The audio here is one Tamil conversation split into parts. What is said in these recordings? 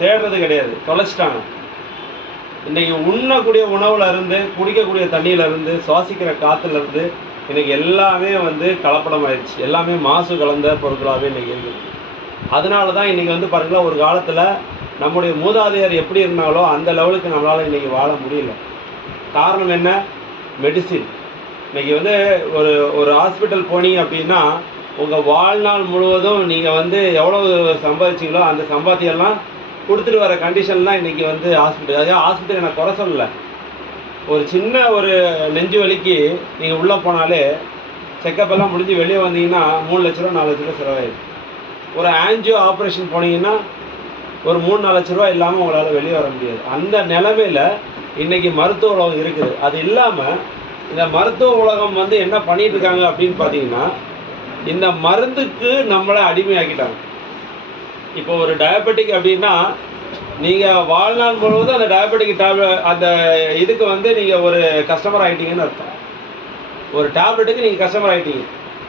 தேடுறது கிடையாது, தொலைச்சிட்டாங்க. இன்றைக்கி உண்ணக்கூடிய உணவுல இருந்து, குடிக்கக்கூடிய தண்ணியில இருந்து, சுவாசிக்கிற காற்றுல இருந்து இன்றைக்கி எல்லாமே வந்து கலப்படம் ஆயிடுச்சு. எல்லாமே மாசு கலந்த பொருட்களாகவே இன்றைக்கி இருக்குது. அதனால தான் இன்றைக்கி வந்து பாருங்களா, ஒரு காலத்தில் நம்முடைய மூதாதையர் எப்படி இருந்தாங்களோ அந்த லெவலுக்கு நம்மளால் இன்றைக்கி வாழ முடியல. காரணம் என்ன? மெடிசின். இன்றைக்கி வந்து ஒரு ஹாஸ்பிட்டல் போனீங்க அப்படின்னா உங்கள் வாழ்நாள் முழுவதும் நீங்கள் வந்து எவ்வளோ சம்பாதிச்சிங்களோ அந்த சம்பாத்தியெல்லாம் கொடுத்துட்டு வர கண்டிஷன்லாம் இன்றைக்கி வந்து ஹாஸ்பிட்டல். அதாவது ஹாஸ்பிட்டல் எனக்கு குறை சொல்லலை. ஒரு சின்ன ஒரு நெஞ்சு வலிக்கு நீங்கள் உள்ளே போனாலே செக்கப் எல்லாம் முடிஞ்சு வெளியே வந்தீங்கன்னா 3 லட்ச ரூபா 4 லட்ச ரூபா செலவாயிடும். ஒரு ஆன்ஜியோ ஆப்ரேஷன் போனீங்கன்னா ஒரு 3-4 லட்ச ரூபா இல்லாமல் உங்களால் வெளியே வர முடியாது. அந்த நிலைமையில் இன்றைக்கி மருத்துவ உலகம் இருக்குது. அது இல்லாமல் இந்த மருத்துவ உலகம் வந்து என்ன பண்ணிட்டு இருக்காங்க அப்படின்னு பார்த்தீங்கன்னா, இந்த மருந்துக்கு நம்மளை அடிமையாக்கிட்டாங்க. இப்போ ஒரு டயபெட்டிக் அப்படின்னா நீங்கள் வாழ்நாள் முழுவதும் அந்த டயபெட்டிக் அந்த இதுக்கு வந்து நீங்கள் ஒரு கஸ்டமர் ஆகிட்டீங்கன்னு அர்த்தம். ஒரு டேப்லெட்டுக்கு நீங்கள் கஸ்டமர் ஆகிட்டீங்க.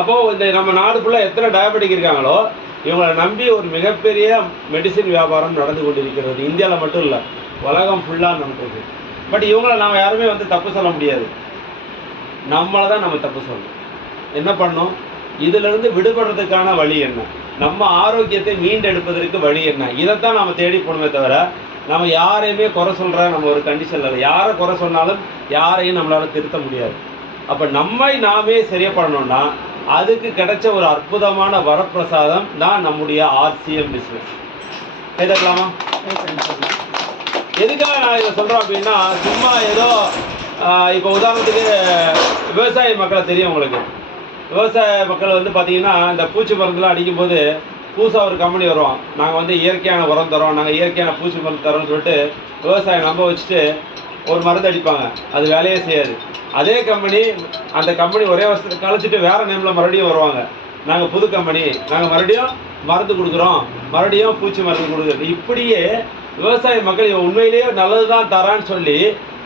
அப்போது இந்த நம்ம நாடு ஃபுல்லாக எத்தனை டயபெட்டிக் இருக்காங்களோ இவங்களை நம்பி ஒரு மிகப்பெரிய மெடிசின் வியாபாரம் நடந்து கொண்டிருக்கிறது. இந்தியாவில் மட்டும் இல்லை, உலகம் ஃபுல்லாக நடக்குது. பட் இவங்களை நாம் யாருமே வந்து தப்பு சொல்ல முடியாது. நம்மளை தான் நம்ம தப்பு சொல்லணும். என்ன பண்ணணும்? இதிலிருந்து விடுபடுறதுக்கான வழி என்ன? நம்ம ஆரோக்கியத்தை மீண்டெடுப்பதற்கு வழி என்ன? இதைத்தான் நம்ம தேடி போகணுமே தவிர நம்ம யாரையுமே குறை சொல்கிற நம்ம ஒரு கண்டிஷன் இல்லை. யாரை குறை சொன்னாலும் யாரையும் நம்மளால் திருத்த முடியாது. அப்போ நம்மை நாமே சரியப்படணும்னா அதுக்கு கிடைச்ச ஒரு அற்புதமான வரப்பிரசாதம் தான் நம்முடைய ஆர்சிஎம் பிஸ்னஸ். கேட்கலாமா? எதுக்காக நான் இதை சொல்கிறோம் அப்படின்னா, சும்மா ஏதோ இப்போ உதாரணத்துக்கு விவசாய மக்களை தெரியும் உங்களுக்கு. விவசாய மக்கள் வந்து பார்த்திங்கன்னா இந்த பூச்சி மருந்துலாம் அடிக்கும்போது புதுசாக ஒரு கம்பெனி வருவான், நாங்கள் வந்து இயற்கையான உரம் தரோம், நாங்கள் இயற்கையான பூச்சி மருந்து தரோம்னு சொல்லிட்டு விவசாயம் நம்ப வச்சுட்டு ஒரு மருந்து அடிப்பாங்க. அது வேலையே செய்யாது. அதே கம்பெனி அந்த கம்பெனி ஒரே வருஷத்துக்கு கழிச்சிட்டு வேறு நேமில் மறுபடியும் வருவாங்க, நாங்கள் புது கம்பெனி, நாங்கள் மறுபடியும் மருந்து கொடுக்குறோம், மறுபடியும் பூச்சி மருந்து கொடுக்குறது. இப்படியே விவசாய மக்கள் இவன் உண்மையிலேயே நல்லது தான் தரான்னு சொல்லி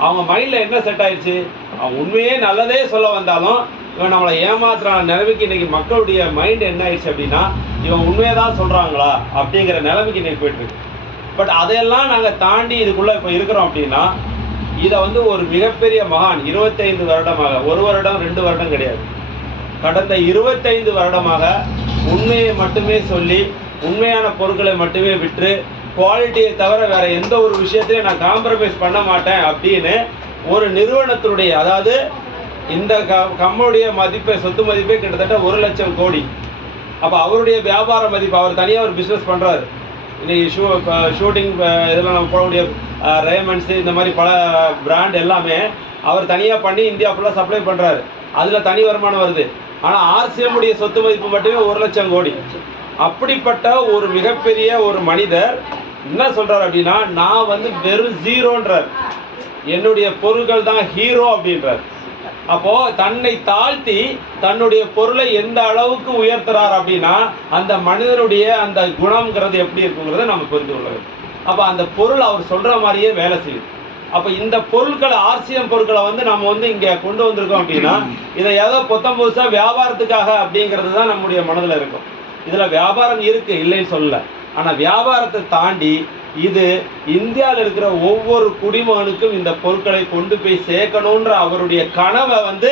அவங்க மைண்டில் என்ன செட் ஆயிடுச்சு, அவன் உண்மையே நல்லதே சொல்ல வந்தாலும் இவன் நம்மளை ஏமாத்துறான நிலைமைக்கு இன்றைக்கி மக்களுடைய மைண்டு என்ன ஆயிடுச்சு அப்படின்னா, இவன் உண்மையை தான் சொல்கிறாங்களா அப்படிங்கிற நிலைமைக்கு இன்றைக்கி போய்ட்டுருக்கு. பட் அதையெல்லாம் நாங்கள் தாண்டி இதுக்குள்ளே இப்போ இருக்கிறோம் அப்படின்னா, இதை வந்து ஒரு மிகப்பெரிய மகான் 25 வருடமாக, 1 வருடம் 2 வருடம் கிடையாது, கடந்த 25 வருடமாக உண்மையை மட்டுமே சொல்லி உண்மையான பொருட்களை மட்டுமே விற்று குவாலிட்டியை தவிர வேறு எந்த ஒரு விஷயத்தையும் நான் காம்ப்ரமைஸ் பண்ண மாட்டேன் அப்படின்னு ஒரு நிறுவனத்தினுடைய, அதாவது இந்த கம்பெனியுடைய மதிப்பை, சொத்து மதிப்பே கிட்டத்தட்ட 1 லட்சம் கோடி. அப்போ அவருடைய வியாபார மதிப்பு, அவர் தனியாக ஒரு பிஸ்னஸ் பண்ணுறாரு. இன்றைக்கி ஷூட்டிங் இதெல்லாம் நம்ம போடக்கூடிய ரேமண்ட்ஸு இந்த மாதிரி பல பிராண்ட் எல்லாமே அவர் தனியாக பண்ணி இந்தியா ஃபுல்லாக சப்ளை பண்ணுறாரு. அதில் தனி வருமானம் வருது. ஆனால் ஆர்சிஎம்முடைய சொத்து மதிப்பு மட்டுமே 1 லட்சம் கோடி. அப்படிப்பட்ட ஒரு மிகப்பெரிய ஒரு மனிதர் என்ன சொல்கிறார் அப்படின்னா, நான் வந்து வெறும் ஜீரோன்றார், என்னுடைய பொருட்கள் தான் ஹீரோ அப்படின்றார். அப்போது தன்னை தாழ்த்தி தன்னுடைய பொருளை எந்த அளவுக்கு உயர்த்துறார் அப்படின்னா அந்த மனிதனுடைய அந்த குணம்ங்கிறது எப்படி இருக்குங்கிறத நம்ம புரிந்து கொள்ள வேண்டும். அப்போ அந்த பொருள் அவர் சொல்கிற மாதிரியே வேலை செய்யும். அப்போ இந்த பொருட்களை, ஆர்சிஎம் பொருட்களை வந்து நம்ம வந்து இங்கே கொண்டு வந்திருக்கோம் அப்படின்னா இதை ஏதோ புத்தம் புதுசாக வியாபாரத்துக்காக அப்படிங்கிறது தான் நம்முடைய மனதில் இருக்கும். இதில் வியாபாரம் இருக்குது, இல்லைன்னு சொல்லலை. ஆனால் வியாபாரத்தை தாண்டி இது இந்தியாவில் இருக்கிற ஒவ்வொரு குடிமகனுக்கும் இந்த பொருட்களை கொண்டு போய் சேர்க்கணுன்ற அவருடைய கனவை வந்து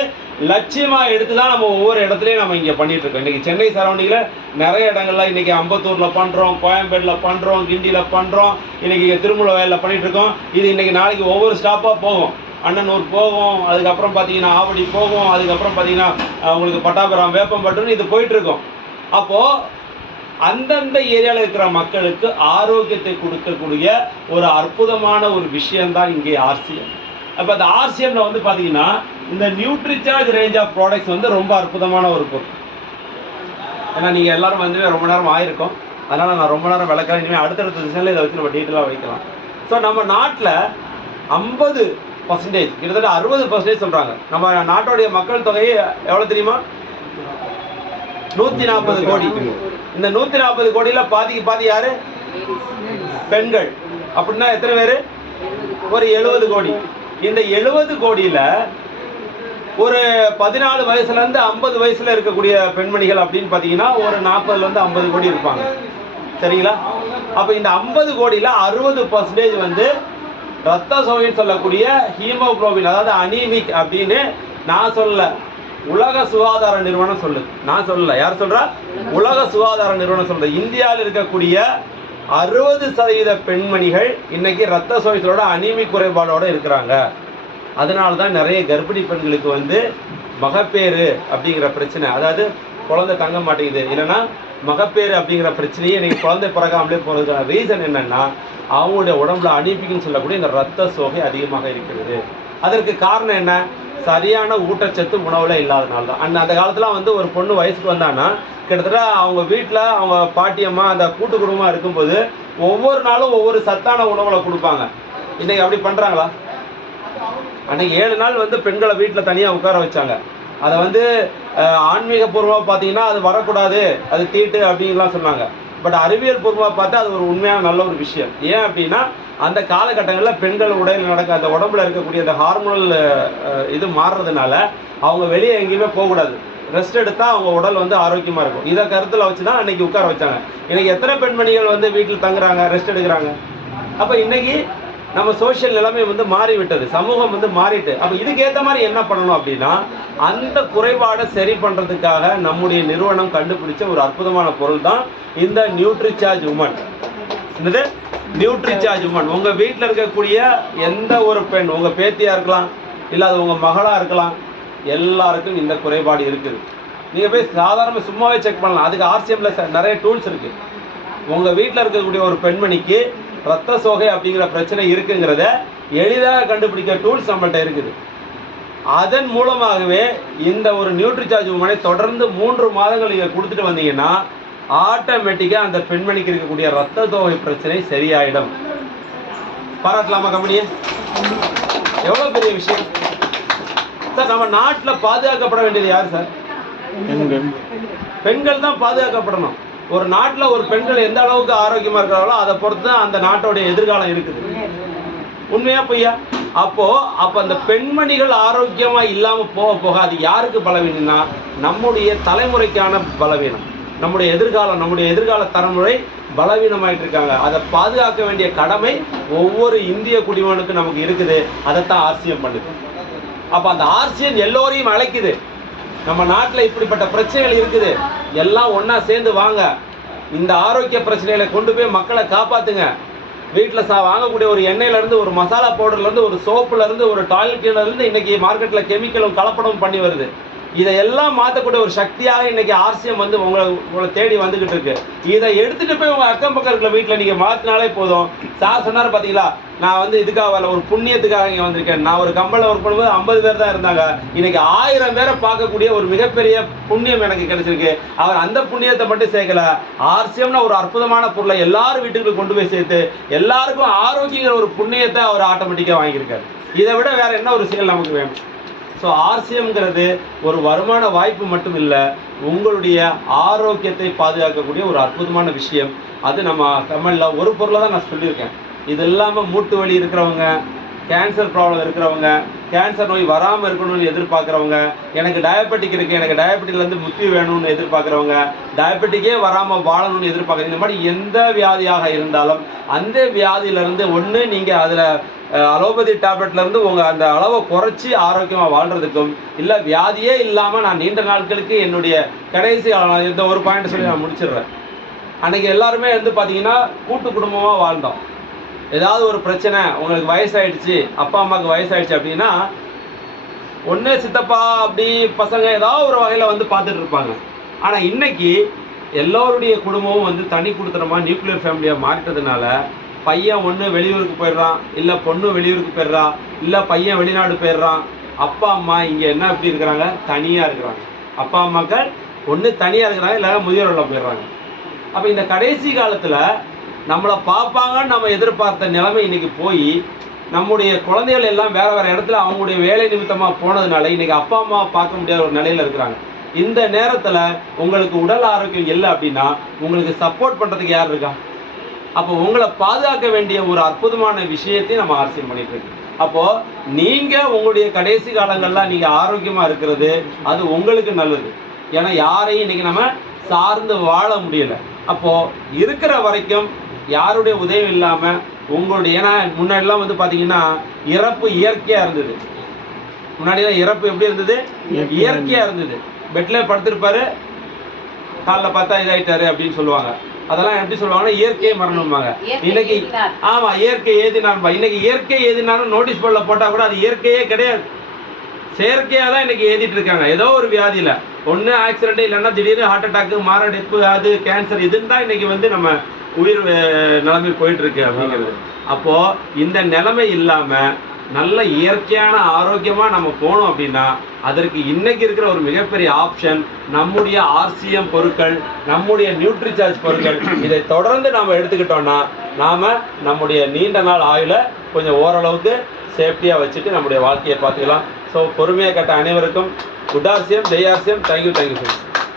லட்சியமாக எடுத்து தான் நம்ம ஒவ்வொரு இடத்துலையும் நம்ம இங்கே பண்ணிகிட்ருக்கோம். இன்றைக்கி சென்னை சரௌண்டிங்கில் நிறைய இடங்கள்ல இன்றைக்கி அம்பத்தூரில் பண்ணுறோம், கோயம்பேட்டில் பண்ணுறோம், கிண்டியில் பண்ணுறோம், இன்றைக்கி திருமூல வயலில் பண்ணிகிட்ருக்கோம். இது இன்றைக்கி நாளைக்கு ஒவ்வொரு ஸ்டாப்பாக போகும். அண்ணனூர் போகும், அதுக்கப்புறம் பார்த்தீங்கன்னா ஆவடி போகும், அதுக்கப்புறம் பார்த்தீங்கன்னா உங்களுக்கு பட்டாபுரம், வேப்பம்பட்டுன்னு இது போயிட்டுருக்கோம். அப்போது அந்தந்த ஏரியாவில் இருக்கிற மக்களுக்கு ஆரோக்கியத்தை கொடுக்கக்கூடிய ஒரு அற்புதமான ஒரு விஷயம்தான் இங்கே ஆர்சிஎம். அப்போ அந்த ஆர்சிஎம்ல வந்து பார்த்தீங்கன்னா இந்த நியூட்ரிசார்ஜ் ரேஞ்ச் ஆஃப் ப்ராடக்ட்ஸ் வந்து ரொம்ப அற்புதமான ஒரு பொருள். ஏன்னா நீங்கள் எல்லாரும் வந்து ரொம்ப நேரம் ஆயிருக்கும், அதனால் நான் ரொம்ப நேரம் விளக்கிறேன். இனிமேல் அடுத்தடுத்த திசையில் இதை வச்சு நம்ம டீட்டெயிலாக வைக்கலாம். ஸோ நம்ம நாட்டில் 50% கிட்டத்தட்ட 60% சொல்கிறாங்க. நம்ம நாட்டோடைய மக்கள் தொகையை எவ்வளோ தெரியுமா? 140 கோடி. இந்த 140 கோடியில் பாதிக்கு பாதி யாரு? பெண்கள். அப்படின்னா எத்தனை பேர்? ஒரு 70 கோடி. இந்த 70 கோடியில் ஒரு 14 வயசுலேருந்து 50 வயசில் இருக்கக்கூடிய பெண்மணிகள் அப்படின்னு பார்த்தீங்கன்னா ஒரு 40லேருந்து 50 கோடி இருப்பாங்க. சரிங்களா? அப்போ இந்த 50 கோடியில் 60% வந்து ரத்த சோகைன்னு சொல்லக்கூடிய ஹீமோகுளோபின், அதாவது அனீமிக் அப்படின்னு நான் சொல்லல, உலக சுகாதார நிறுவனம் சொல்லுது. நான் சொல்லல, யார் சொல்றா? உலக சுகாதார நிறுவனம் சொல்றது. இந்தியாவில் இருக்கக்கூடிய 60% பெண்மணிகள் இன்னைக்கு ரத்த சோகைகளோட அனீமிக் குறைபாடோட இருக்கிறாங்க. அதனால தான் நிறைய கர்ப்பிணி பெண்களுக்கு வந்து மகப்பேறு அப்படிங்கிற பிரச்சனை, அதாவது குழந்தை தங்க மாட்டேங்குது, இல்லைன்னா மகப்பேறு அப்படிங்கிற பிரச்சனையே இன்னைக்கு குழந்தை பிறகாமலே போகிறதுக்கான ரீசன் என்னன்னா, அவங்களுடைய உடம்புல அனுப்பிக்குன்னு சொல்லக்கூடிய இந்த ரத்த சோகை அதிகமாக இருக்கிறது. அதற்கு காரணம் என்ன? சரியான ஊட்டச்சத்து உணவுல இல்லாதனால தான். அந்த காலத்துல வந்து ஒரு பொண்ணு வயசுக்கு வந்தான்னா கிட்டத்தட்ட அவங்க வீட்டில் அவங்க பாட்டியம்மா அந்த கூட்டு குடும்பமாக இருக்கும்போது ஒவ்வொரு நாளும் ஒவ்வொரு சத்தான உணவுகளை கொடுப்பாங்க. இன்னைக்கு அப்படி பண்ணுறாங்களா? அன்னைக்கு 7 நாள் வந்து பெண்களை வீட்டில் தனியாக உட்கார வச்சாங்க. அதை வந்து ஆன்மீக பூர்வமாக பார்த்தீங்கன்னா அது வரக்கூடாது, அது தீட்டு அப்படின்லாம் சொன்னாங்க. பட் அறிவியல் பூர்வமாக பார்த்தா அது ஒரு உண்மையான நல்ல ஒரு விஷயம். ஏன் அப்படின்னா அந்த காலகட்டங்களில் பெண்கள் உடலில் நடக்க அந்த உடம்புல இருக்கக்கூடிய அந்த ஹார்மோனல் இது மாறுறதுனால அவங்க வெளியே எங்கேயுமே போகக்கூடாது, ரெஸ்ட் எடுத்தால் அவங்க உடல் வந்து ஆரோக்கியமாக இருக்கும். இதை கருத்தில் வச்சு தான் அன்றைக்கி உட்கார வச்சாங்க. இன்றைக்கி எத்தனை பெண்மணிகள் வந்து வீட்டில் தங்குறாங்க, ரெஸ்ட் எடுக்கிறாங்க? அப்போ இன்றைக்கி நம்ம சோஷியல் நிலைமை வந்து மாறிவிட்டது, சமூகம் வந்து மாறிட்டு. அப்போ இதுக்கேற்ற மாதிரி என்ன பண்ணணும் அப்படின்னா, அந்த குறைபாடை சரி பண்ணுறதுக்காக நம்முடைய நிறுவனம் கண்டுபிடிச்ச ஒரு அற்புதமான பொருள் தான் இந்த நியூட்ரிசார்ஜ் உமன். என்னது? நியூட்ரிசார்ஜ் உமன். உங்கள் வீட்டில் இருக்கக்கூடிய எந்த ஒரு பெண், உங்கள் பேத்தியாக இருக்கலாம், இல்லை அது உங்கள் மகளாக இருக்கலாம், எல்லாருக்கும் இந்த குறைபாடு இருக்குது. நீங்கள் போய் சாதாரண சும்மாவே செக் பண்ணலாம். அதுக்கு ஆர்சிஎம்ல நிறைய டூல்ஸ் இருக்குது. உங்கள் வீட்டில் இருக்கக்கூடிய ஒரு பெண்மணிக்கு ரத்த சோகை அப்படிங்கிற பிரச்சனை இருக்குங்கிறத எளிதாக கண்டுபிடிக்க டூல்ஸ் நம்மள்கிட்ட இருக்குது. அதன் மூலமாகவே இந்த ஒரு நியூட்ரிசார்ஜ் உமனை தொடர்ந்து 3 மாதங்கள் நீங்கள் கொடுத்துட்டு வந்தீங்கன்னா ஆட்டோமேட்டிக்காக அந்த பெண்மணிக்கு இருக்கக்கூடிய ரத்த சோகை பிரச்சனை சரியாயிடும். பாராட்டலாமா கம்பெனியை? எவ்வளோ பெரிய விஷயம் சார். நம்ம நாட்டில் பாதுகாக்கப்பட வேண்டியது யார் சார்? பெண்கள் தான் பாதுகாக்கப்படணும். ஒரு நாட்டில் ஒரு பெண்கள் எந்த அளவுக்கு ஆரோக்கியமாக இருக்கிறாங்களோ அதை பொறுத்து தான் அந்த நாட்டோடைய எதிர்காலம் இருக்குது. உண்மையா பொய்யா? அப்போ அந்த பெண்மணிகள் ஆரோக்கியமா இல்லாம போக போக அது யாருக்கு பலவீனம்னா நம்முடைய தலைமுறைக்கான பலவீனம். நம்முடைய எதிர்கால தலைமுறை பலவீனமாயிட்டு இருக்காங்க. அதை பாதுகாக்க வேண்டிய கடமை ஒவ்வொரு இந்திய குடிமகனுக்கு நமக்கு இருக்குது. அதைத்தான் ஆர்சிஎம் பண்ணுது. அப்ப அந்த ஆர்சிஎம் எல்லோரையும் அழைக்குது. நம்ம நாட்டில் இப்படிப்பட்ட பிரச்சனைகள் இருக்குது, எல்லாம் ஒன்னா சேர்ந்து வாங்க, இந்த ஆரோக்கிய பிரச்சனைகளை கொண்டு போய் மக்களை காப்பாத்துங்க. வீட்டில் வாங்கக்கூடிய ஒரு எண்ணெயிலேருந்து, ஒரு மசாலா பவுடர்லேருந்து, ஒரு சோப்புலேருந்து, ஒரு டாய்லெட் கிளீனர்லேருந்து இன்னைக்கு மார்க்கெட்டில் கெமிக்கலும் கலப்படமும் பண்ணி வருது. இதையெல்லாம் மாற்றக்கூடிய ஒரு சக்தியாக இன்னைக்கு ஆர்சிஎம் வந்து உங்களை தேடி வந்துகிட்டு இருக்கு. இதை எடுத்துட்டு போய் உங்க அக்கம் பக்கம் இருக்கிற வீட்டில் நீங்க மாத்தினாலே போதும். சார் சொன்னார் பாத்தீங்களா, நான் வந்து இதுக்காக வரல, ஒரு புண்ணியத்துக்காக இங்கே வந்திருக்கேன். நான் ஒரு கம்பெனியில் ஒர்க் பண்ணும்போது 50 பேர் தான் இருந்தாங்க. இன்னைக்கு 1000 பேரை பார்க்கக்கூடிய ஒரு மிகப்பெரிய புண்ணியம் எனக்கு கிடைச்சிருக்கு. அவர் அந்த புண்ணியத்தை மட்டும் சேர்க்கல, ஆர்சிஎம்னு ஒரு அற்புதமான பொருளை எல்லாரும் வீட்டுக்கு கொண்டு போய் சேர்த்து எல்லாருக்கும் ஆரோக்கியங்கிற ஒரு புண்ணியத்தை அவர் ஆட்டோமேட்டிக்காக வாங்கியிருக்காரு. இதை விட வேற என்ன ஒரு செயல் நமக்கு வேணும்? ஸோ ஆர்சிஎம்ங்கிறது ஒரு வருமான வாய்ப்பு மட்டும் இல்லை, உங்களுடைய ஆரோக்கியத்தை பாதுகாக்கக்கூடிய ஒரு அற்புதமான விஷயம். அது நம்ம கம்பெனியில் ஒரு பொருளை தான் நான் சொல்லியிருக்கேன். இது இல்லாமல் மூட்டு வலி இருக்கிறவங்க, கேன்சர் ப்ராப்ளம் இருக்கிறவங்க, கேன்சர் நோய் வராமல் இருக்கணும்னு எதிர்பார்க்குறவங்க, எனக்கு டயபெட்டிக் இருக்குது, எனக்கு டயபெட்டிக்லேருந்து முக்தி வேணும்னு எதிர்பார்க்குறவங்க, டயபெட்டிக்கே வராமல் வாழணும்னு எதிர்பார்க்குறீங்க. இந்த மாதிரி எந்த வியாதியாக இருந்தாலும் அந்த வியாதியிலேருந்து ஒன்று நீங்கள் அதில் அலோபதி டேப்லெட்லேருந்து உங்கள் அந்த அளவை குறைச்சி ஆரோக்கியமாக வாழ்கிறதுக்கும், இல்லை வியாதியே இல்லாமல் நான் நீண்ட நாட்களுக்கு என்னுடைய கடைசி இந்த ஒரு பாயிண்ட் சொல்லி நான் முடிச்சிடுறேன். அன்றைக்கி எல்லாருமே வந்து பார்த்தீங்கன்னா கூட்டு குடும்பமாக வாழ்ந்தோம். ஏதாவது ஒரு பிரச்சனை, உங்களுக்கு வயசாயிடுச்சு, அப்பா அம்மாவுக்கு வயசாயிடுச்சு அப்படின்னா ஒன்று சித்தப்பா அப்படி பசங்க ஏதாவது ஒரு வகையில் வந்து பார்த்துட்டு இருப்பாங்க. ஆனால் இன்னைக்கு எல்லோருடைய குடும்பமும் வந்து தனி குடுத்தனமாக நியூக்ளியர் ஃபேமிலியாக மாறிட்டதுனால பையன் ஒன்று வெளியூருக்கு போயிடுறான், இல்லை பொண்ணு வெளியூருக்கு போயிடுறா, இல்லை பையன் வெளிநாடு போயிடுறான். அப்பா அம்மா இங்கே என்ன எப்படி இருக்கிறாங்க? தனியாக இருக்கிறாங்க. அப்பா அம்மாக்கள் ஒன்று தனியாக இருக்கிறாங்க, இல்லை முதியோரில் போயிடுறாங்க. அப்போ இந்த கடைசி காலத்தில் நம்மளை பார்ப்பாங்கன்னு நம்ம எதிர்பார்த்த நிலைமை இன்னைக்கு போய் நம்முடைய குழந்தைகள் எல்லாம் வேற வேற இடத்துல அவங்களுடைய வேலை நிமித்தமாக போனதுனால இன்னைக்கு அப்பா அம்மா பார்க்க முடியாத ஒரு நிலையில் இருக்கிறாங்க. இந்த நேரத்தில் உங்களுக்கு உடல் ஆரோக்கியம் இல்லை அப்படின்னா உங்களுக்கு சப்போர்ட் பண்ணுறதுக்கு யார் இருக்கா? அப்போ உங்களை பாதுகாக்க வேண்டிய ஒரு அற்புதமான விஷயத்தையும் நம்ம ஆர்சிஎம் பண்ணிட்டு இருக்கோம். அப்போ நீங்க உங்களுடைய கடைசி காலங்கள்லாம் நீங்க ஆரோக்கியமா இருக்கிறது அது உங்களுக்கு நல்லது. ஏன்னா யாரையும் இன்னைக்கு நம்ம சார்ந்து வாழ முடியல. அப்போது இருக்கிற வரைக்கும் யாருடைய உதவியும் இல்லாமல் உங்களுடைய, ஏன்னா முன்னாடிலாம் வந்து பார்த்தீங்கன்னா இறப்பு இயற்கையாக இருந்தது. முன்னாடிலாம் இறப்பு எப்படி இருந்தது? இயற்கையாக இருந்தது. பெட்டில் படுத்திருப்பாரு, காலில் பார்த்தா இதாயிட்டாரு அப்படின்னு சொல்லுவாங்க. அதெல்லாம் எப்படி சொல்லுவாங்கன்னா இயற்கை மரணம்பாங்க. இன்னைக்கு ஆமா இயற்கை ஏதினான்பா. இன்னைக்கு இயற்கை ஏதினாலும் நோட்டீஸ் போர்டில் போட்டால் கூட அது இயற்கையே கிடையாது, செயற்கையாக தான் இன்னைக்கு ஏதிட்டு இருக்காங்க. ஏதோ ஒரு வியாதியில் ஒன்று ஆக்சிடென்ட், இல்லைன்னா திடீர்னு ஹார்ட் அட்டாக்கு, மாரடைப்பு, அது கேன்சர், இதுன்னு தான் இன்னைக்கு வந்து நம்ம உயிர் நிலைமை போயிட்டு இருக்கு அப்படிங்கிறது. அப்போ இந்த நிலைமை இல்லாம நல்ல இயற்கையான ஆரோக்கியமா நம்ம போனோம் அப்படின்னா அதற்கு இன்னைக்கு இருக்கிற ஒரு மிகப்பெரிய ஆப்ஷன் நம்முடைய ஆர்சிஎம் பொருட்கள், நம்முடைய நியூட்ரிசார்ஜ் பொருட்கள். இதை தொடர்ந்து நாம எடுத்துக்கிட்டோம்னா நாம நம்முடைய நீண்ட நாள் ஆயுள கொஞ்சம் ஓரளவுக்கு சேஃப்டியா வச்சுட்டு நம்முடைய வாழ்க்கையை பார்த்துக்கலாம். ஸோ பொறுமையாக கேட்ட அனைவருக்கும் good RCM, Jai RCM. Thank you.